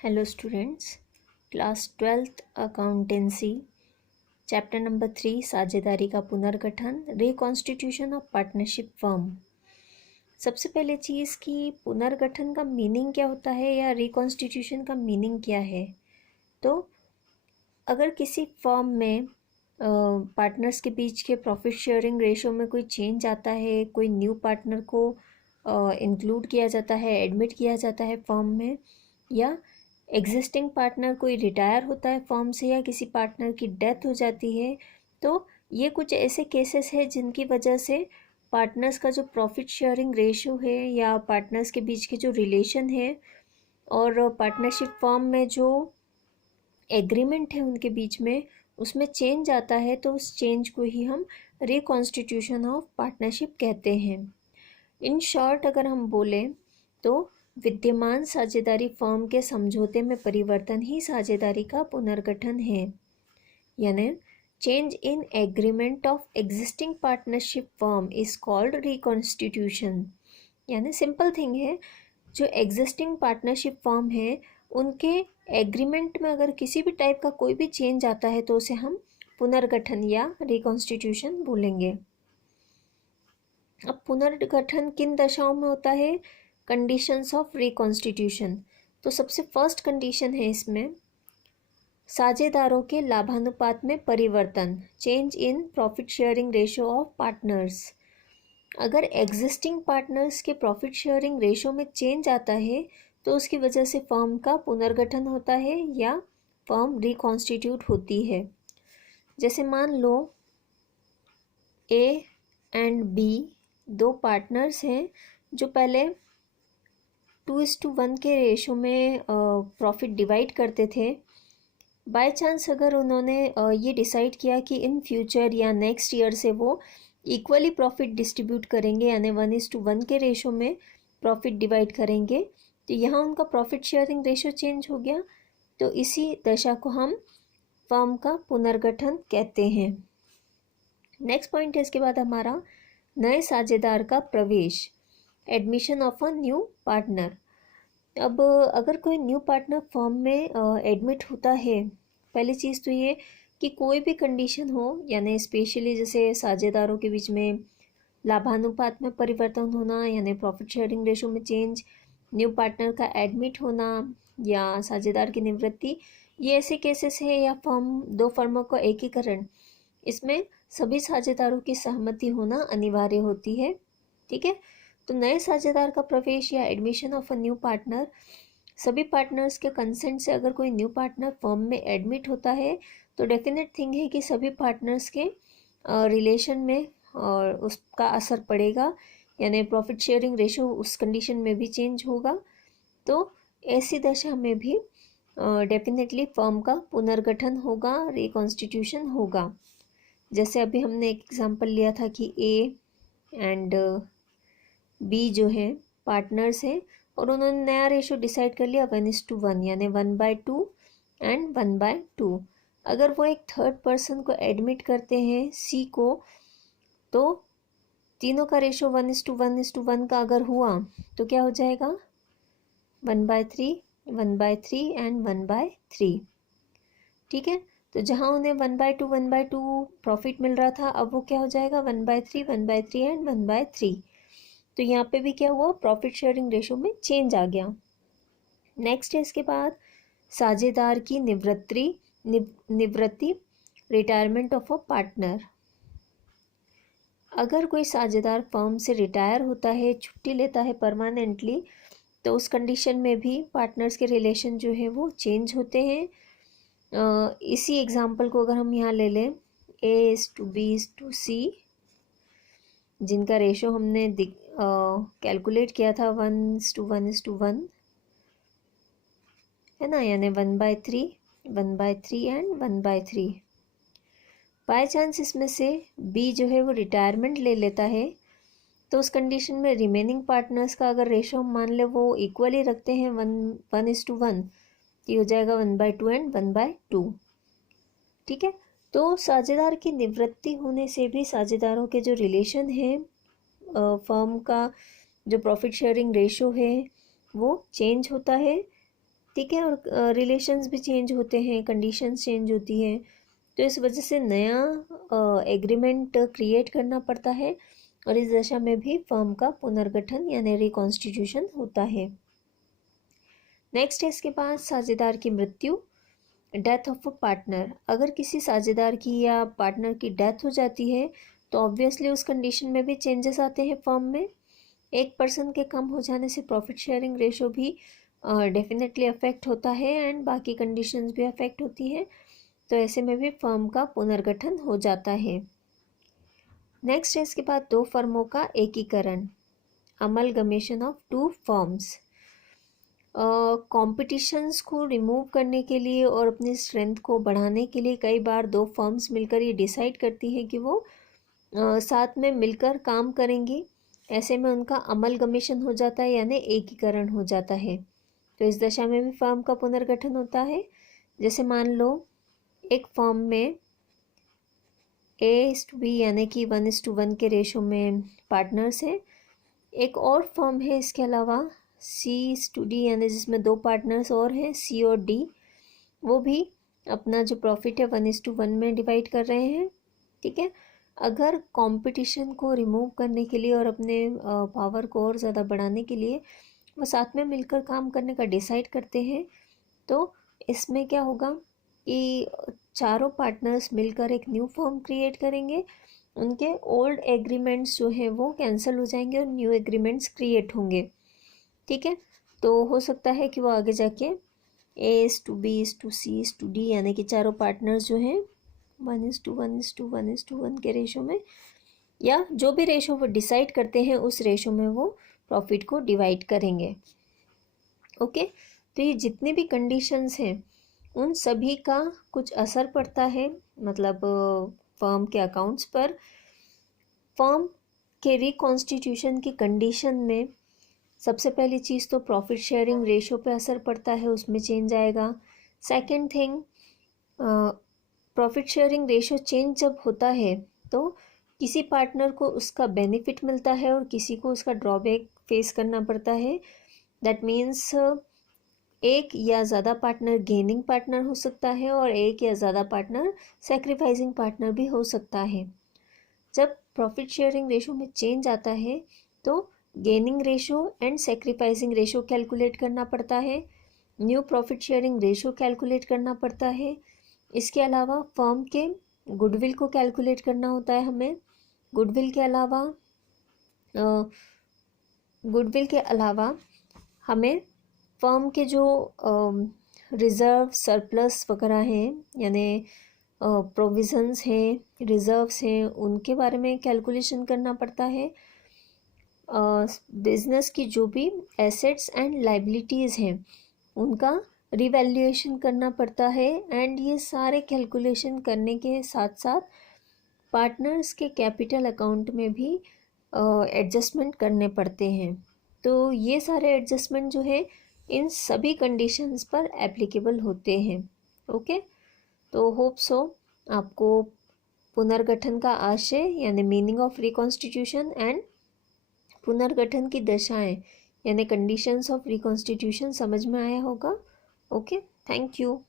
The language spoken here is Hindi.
Hello students, class 12th accountancy chapter number 3 साझेदारी का पुनर्गठन रिकॉन्स्टिट्यूशन ऑफ पार्टनरशिप फर्म। सबसे पहले चीज़ कि पुनर्गठन का मीनिंग क्या होता है या रिकॉन्स्टिट्यूशन का मीनिंग क्या है। तो अगर किसी फर्म में पार्टनर्स के बीच के प्रॉफिट शेयरिंग रेशो में कोई चेंज आता है, कोई न्यू पार्टनर को इंक्लूड किया जाता है, एडमिट किया जाता है फर्म में, या एग्जिस्टिंग पार्टनर कोई रिटायर होता है फर्म से, या किसी पार्टनर की डेथ हो जाती है, तो ये कुछ ऐसे केसेस हैं जिनकी वजह से पार्टनर्स का जो प्रॉफिट शेयरिंग रेशो है या पार्टनर्स के बीच के जो रिलेशन है और पार्टनरशिप फर्म में जो एग्रीमेंट है उनके बीच में, उसमें चेंज आता है, तो उस चेंज को ही हम रिकॉन्स्टिट्यूशन ऑफ पार्टनरशिप कहते हैं। इन शॉर्ट अगर हम बोलें तो विद्यमान साझेदारी फर्म के समझौते में परिवर्तन ही साझेदारी का पुनर्गठन है। यानी change in agreement of existing partnership firm is called reconstitution. यानी सिंपल थिंग है, जो एग्जिस्टिंग पार्टनरशिप फर्म है उनके एग्रीमेंट में अगर किसी भी टाइप का कोई भी चेंज आता है तो उसे हम पुनर्गठन या रिकॉन्स्टिट्यूशन बोलेंगे। अब पुनर्गठन किन दशाओं में होता है? Conditions of reconstitution. तो सबसे फर्स्ट कंडीशन है इसमें साझेदारों के लाभानुपात में परिवर्तन, change in profit sharing ratio of partners. अगर एग्जिस्टिंग पार्टनर्स के प्रॉफिट शेयरिंग रेशो में चेंज आता है तो उसकी वजह से फर्म का पुनर्गठन होता है या फर्म रिकॉन्स्टिट्यूट होती है। जैसे मान लो ए एंड बी दो पार्टनर्स हैं जो पहले 2:1 के रेशो में प्रॉफिट डिवाइड करते थे। बाय चांस अगर उन्होंने ये डिसाइड किया कि इन फ्यूचर या नेक्स्ट ईयर से वो इक्वली प्रॉफिट डिस्ट्रीब्यूट करेंगे, यानी 1:1 के रेशो में प्रॉफिट डिवाइड करेंगे, तो यहाँ उनका प्रॉफिट शेयरिंग रेशो चेंज हो गया। तो इसी दशा को हम फर्म का पुनर्गठन कहते हैं। नेक्स्ट पॉइंट है इसके बाद हमारा नए साझेदार का प्रवेश, admission of a new partner. अब अगर कोई न्यू पार्टनर फर्म में एडमिट होता है, पहली चीज़ तो ये कि कोई भी कंडीशन हो, यानी स्पेशली जैसे साझेदारों के बीच में लाभानुपात में परिवर्तन होना, यानी प्रॉफिट शेयरिंग रेशो में चेंज, न्यू पार्टनर का एडमिट होना या साझेदार की निवृत्ति, ये ऐसे केसेस है, या दो फर्मों का एकीकरण, इसमें सभी साझेदारों की सहमति होना अनिवार्य होती है। ठीक है, तो नए साझेदार का प्रवेश या admission of a new partner, सभी पार्टनर्स के कंसेंट से अगर कोई न्यू पार्टनर फर्म में एडमिट होता है तो डेफिनेट थिंग है कि सभी पार्टनर्स के रिलेशन में और उसका असर पड़ेगा, यानी प्रॉफिट शेयरिंग रेशो उस कंडीशन में भी चेंज होगा। तो ऐसी दशा में भी डेफिनेटली फर्म का पुनर्गठन होगा, रिकॉन्स्टिट्यूशन होगा। जैसे अभी हमने एक एग्जांपल लिया था कि ए एंड बी जो है पार्टनर्स हैं और उन्होंने नया रेशो डिसाइड कर लिया 1:1, यानी 1/2 एंड 1/2। अगर वो एक थर्ड पर्सन को एडमिट करते हैं सी को, तो तीनों का रेशो 1:1 का अगर हुआ तो क्या हो जाएगा? 1/3, 1/3 एंड 1/3। ठीक है, तो जहाँ उन्हें 1/2 प्रॉफिट मिल रहा था, अब वो क्या हो जाएगा? 1/3, 1/3 एंड 1/3। तो यहाँ पे भी क्या हुआ? प्रॉफिट शेयरिंग रेशो में चेंज आ गया। नेक्स्ट है इसके बाद साझेदार की निवृत्ति, रिटायरमेंट ऑफ अ पार्टनर। अगर कोई साझेदार फर्म से रिटायर होता है, छुट्टी लेता है परमानेंटली, तो उस कंडीशन में भी पार्टनर्स के रिलेशन जो है वो चेंज होते हैं। इसी एग्जांपल को अगर हम यहाँ ले लें, A:B:C, जिनका रेशो हमने कैलकुलेट किया था 1:1 है ना, यानी 1/3, 1/3 एंड 1/3। बाय चांस इसमें से बी जो है वो रिटायरमेंट ले लेता है, तो उस कंडीशन में रिमेनिंग पार्टनर्स का अगर रेशो मान ले वो इक्वली रखते हैं 1:1, तो हो जाएगा 1/2 एंड 1/2। ठीक है, तो साझेदार की निवृत्ति होने से भी साझेदारों के जो रिलेशन है, फर्म का जो प्रॉफिट शेयरिंग रेशो है वो चेंज होता है। ठीक है, और रिलेशंस भी चेंज होते हैं, कंडीशंस चेंज होती हैं, तो इस वजह से नया एग्रीमेंट क्रिएट करना पड़ता है, और इस दशा में भी फर्म का पुनर्गठन यानी रिकॉन्स्टिट्यूशन होता है। नेक्स्ट है इसके बाद साझेदार की मृत्यु, डेथ ऑफ अ पार्टनर। अगर किसी साझेदार की या पार्टनर की डेथ हो जाती है तो ऑब्वियसली उस कंडीशन में भी चेंजेस आते हैं फर्म में। एक पर्सन के कम हो जाने से प्रॉफिट शेयरिंग रेशो भी डेफिनेटली अफेक्ट होता है एंड बाकी कंडीशंस भी अफेक्ट होती हैं, तो ऐसे में भी फर्म का पुनर्गठन हो जाता है। नेक्स्ट है इसके बाद दो फर्मों का एकीकरण, amalgamation of two firms. Competitions को रिमूव करने के लिए और अपनी स्ट्रेंथ को बढ़ाने के लिए कई बार दो फर्म्स मिलकर ये डिसाइड करती हैं कि वो साथ में मिलकर काम करेंगी। ऐसे में उनका अमलगमेशन हो जाता है यानी एकीकरण हो जाता है, तो इस दशा में भी फर्म का पुनर्गठन होता है। जैसे मान लो एक फर्म में A:B यानी कि 1:1 के रेशो में पार्टनर्स है। एक और फर्म है इसके अलावा C:D यानी जिसमें दो पार्टनर्स और हैं C और D, वो भी अपना जो प्रॉफिट है 1:1 में डिवाइड कर रहे हैं। ठीक है, अगर कंपटीशन को रिमूव करने के लिए और अपने पावर को और ज़्यादा बढ़ाने के लिए वो साथ में मिलकर काम करने का डिसाइड करते हैं, तो इसमें क्या होगा कि चारों पार्टनर्स मिलकर एक न्यू फर्म क्रिएट करेंगे, उनके ओल्ड एग्रीमेंट्स जो हैं वो कैंसिल हो जाएंगे और न्यू एग्रीमेंट्स क्रिएट होंगे। ठीक है, तो हो सकता है कि वो आगे जाके A:B:C:D यानी कि चारों पार्टनर्स जो हैं 1:1:1:1 के रेशो में या जो भी रेशो वो डिसाइड करते हैं उस रेशो में वो प्रॉफिट को डिवाइड करेंगे। ओके, तो ये जितने भी कंडीशंस हैं उन सभी का कुछ असर पड़ता है, मतलब फर्म के अकाउंट्स पर। फर्म के रिकॉन्स्टिट्यूशन की कंडीशन में सबसे पहली चीज़ तो प्रॉफिट शेयरिंग रेशो पे असर पड़ता है, उसमें चेंज आएगा। Second thing, profit sharing ratio change जब होता है तो किसी पार्टनर को उसका बेनिफिट मिलता है और किसी को उसका ड्रॉबैक फेस करना पड़ता है। दैट मीन्स एक या ज़्यादा पार्टनर गेनिंग पार्टनर हो सकता है और एक या ज़्यादा पार्टनर सेक्रीफाइसिंग पार्टनर भी हो सकता है। जब प्रॉफिट शेयरिंग रेशो में चेंज आता है तो gaining ratio and sacrificing ratio calculate करना पड़ता है, new profit sharing ratio calculate करना पड़ता है। इसके अलावा फर्म के गुडविल को कैलकुलेट करना होता है हमें। गुडविल के अलावा हमें फर्म के जो रिज़र्व सरप्लस वगैरह हैं यानी प्रोविजंस हैं, रिज़र्व्स हैं, उनके बारे में कैलकुलेशन करना पड़ता है। बिजनेस की जो भी एसेट्स एंड लाइबिलिटीज़ हैं उनका रिवैल्यूएशन करना पड़ता है एंड ये सारे कैलकुलेशन करने के साथ साथ पार्टनर्स के कैपिटल अकाउंट में भी एडजस्टमेंट करने पड़ते हैं। तो ये सारे एडजस्टमेंट जो है इन सभी कंडीशंस पर एप्लीकेबल होते हैं। ओके, तो होप सो आपको पुनर्गठन का आशय यानी मीनिंग ऑफ रिकॉन्स्टिट्यूशन एंड पुनर्गठन की दशाएं यानी कंडीशंस ऑफ रिकॉन्स्टिट्यूशन समझ में आया होगा। Okay, thank you.